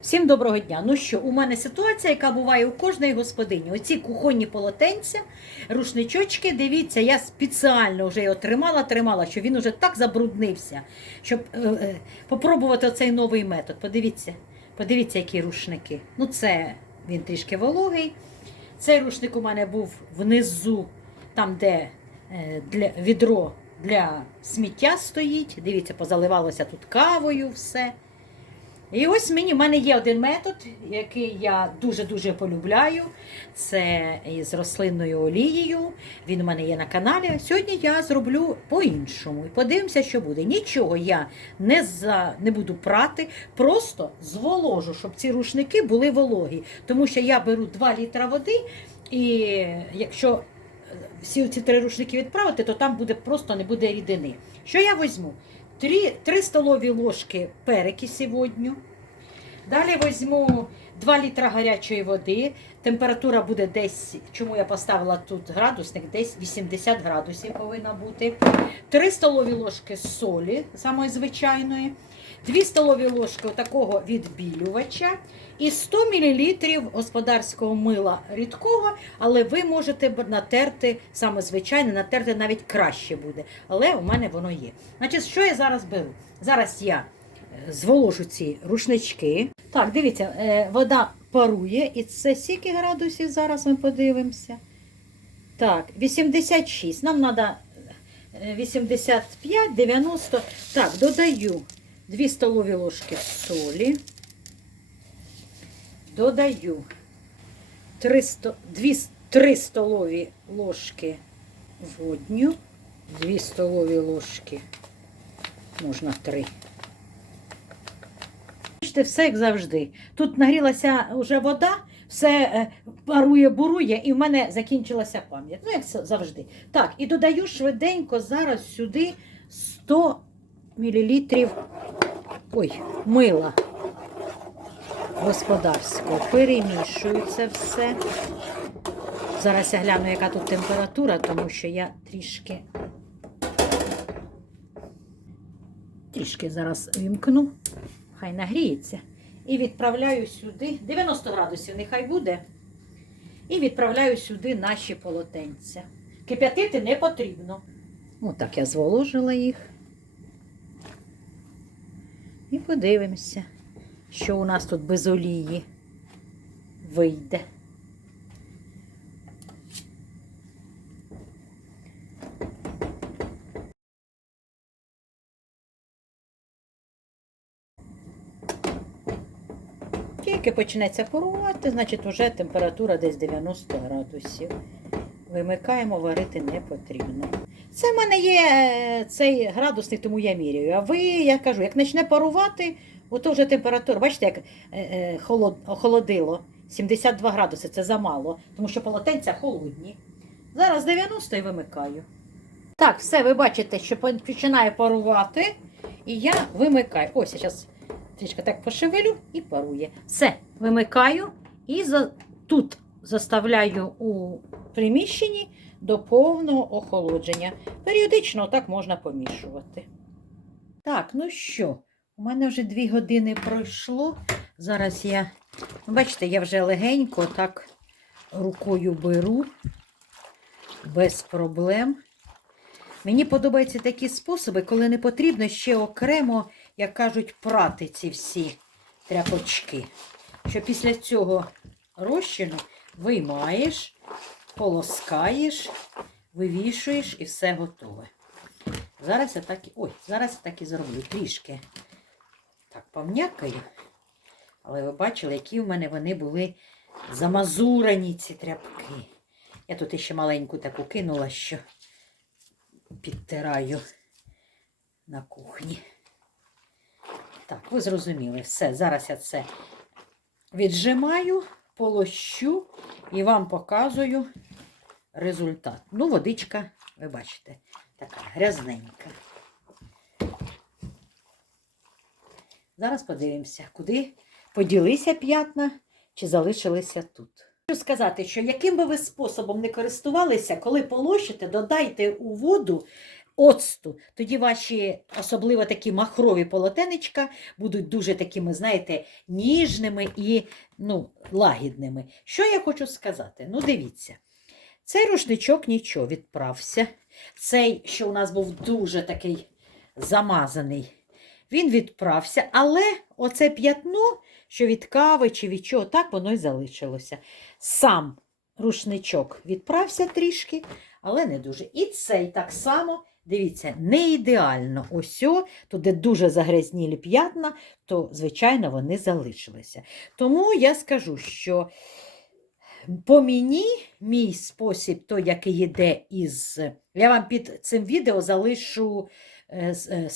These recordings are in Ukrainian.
Всім доброго дня. Ну що, у мене ситуація, яка буває у кожної господині. Оці кухонні полотенця, рушничочки, дивіться, я спеціально вже його тримала, тримала, що він уже так забруднився, щоб е, е, попробувати цей новий метод. Подивіться, подивіться, які рушники. Ну, це він трішки вологий. Цей рушник у мене був внизу, там, де е, для, відро для сміття стоїть. Дивіться, позаливалося тут кавою все. І ось мені в мене є один метод, який я дуже-дуже полюбляю. Це із рослинною олією. Він у мене є на каналі. Сьогодні я зроблю по-іншому. І подивимося, що буде. Нічого я не, за, не буду прати, просто зволожу, щоб ці рушники були вологі. Тому що я беру 2 літра води, і якщо всі ці три рушники відправити, то там буде просто не буде рідини. Що я візьму? 3, 3 столові ложки перекисі водню. Далі візьму 2 літра гарячої води. Температура буде десь, чому я поставила тут градусник, десь 80 градусів повинна бути. 3 столові ложки солі, самої звичайної. 2 столові ложки такого відбілювача і 100 мл господарського мила рідкого, але ви можете натерти саме звичайне, натерти навіть краще буде. Але у мене воно є. Значить, що я зараз беру? Зараз я е, зволожу ці рушнички. Так, дивіться, е, вода парує, і це скільки градусів зараз ми подивимося. Так, 86. Нам треба 85, 90. Так, додаю 2 столові ложки солі. Додаю 3, 2, 3 столові ложки водню, 2 столові ложки, можна 3. Бачите, все як завжди. Тут нагрілася вже вода, все е, парує, бурує, і в мене закінчилася пам'ять. Ну, як завжди. Так, і додаю швиденько зараз сюди 100 мл ой, мила господарського. Перемішую це все. Зараз я гляну, яка тут температура, тому що я трішки трішки зараз вімкну, хай нагріється. І відправляю сюди, 90 градусів нехай буде. І відправляю сюди наші полотенця. Кип'ятити не потрібно. Отак я зволожила їх. І подивимося, що у нас тут без олії вийде. Тільки почнеться парувати, значить вже температура десь 90 градусів. Вимикаємо, варити не потрібно. Це в мене є е, цей градусник, тому я міряю. А ви, я кажу, як почне парувати, ото вже температура. Бачите, як е, е, холод, охолодило. 72 градуси це замало, тому що полотенця холодні. Зараз 90 і вимикаю. Так, все, ви бачите, що починає парувати. І я вимикаю. Ось я зараз трішки так пошевелю і парує. Все, вимикаю і за... тут заставляю у приміщенні до повного охолодження. Періодично так можна помішувати. Так, ну що, у мене вже дві години пройшло. Зараз я, ну, бачите, я вже легенько так рукою беру, без проблем. Мені подобаються такі способи, коли не потрібно ще окремо, як кажуть, прати ці всі тряпочки. Що після цього розчину виймаєш, полоскаєш, вивішуєш і все готове. Зараз я так і. Ой, зараз я так і зроблю трішки. Так, пом'якаю. Але ви бачили, які в мене вони були замазурані, ці тряпки. Я тут ще маленьку таку кинула, що підтираю на кухні. Так, ви зрозуміли, все. Зараз я це віджимаю, полощу і вам показую результат. Ну, водичка, ви бачите, така грязненька. Зараз подивимося, куди поділися п'ятна чи залишилися тут. Хочу сказати, що яким би ви способом не користувалися, коли полощите, додайте у воду оцту. Тоді ваші, особливо такі махрові полотенечка, будуть дуже такими, знаєте, ніжними і ну, лагідними. Що я хочу сказати? Ну, дивіться. Цей рушничок нічого відправся. Цей, що у нас був дуже такий замазаний, він відправся, але оце п'ятно, що від кави чи від чого, так воно й залишилося. Сам рушничок відправся трішки, але не дуже. І цей так само, дивіться, не ідеально. Ось, де дуже загрязнілі п'ятна, то, звичайно, вони залишилися. Тому я скажу, що по мені мій спосіб, той, який йде із. Я вам під цим відео залишу е, с- е.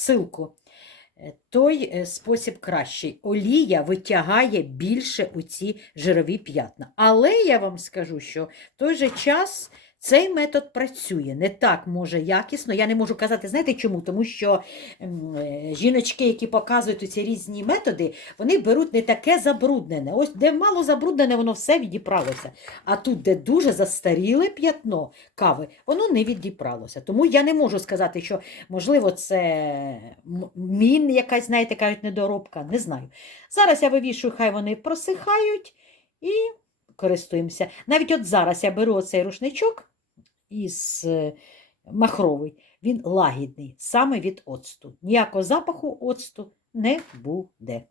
Е, Той спосіб кращий. Олія витягає більше у ці жирові п'ятна. Але я вам скажу, що в той же час цей метод працює не так може якісно. Я не можу казати, знаєте чому? Тому що е, жіночки, які показують ці різні методи, вони беруть не таке забруднене. Ось де мало забруднене, воно все відіпралося. А тут, де дуже застаріле п'ятно кави, воно не відіпралося. Тому я не можу сказати, що можливо це мін якась, знаєте, кажуть, недоробка. Не знаю. Зараз я вивішую, хай вони просихають і користуємося. Навіть от зараз я беру оцей рушничок із е, махровий, він лагідний, саме від оцту. Ніякого запаху оцту не буде.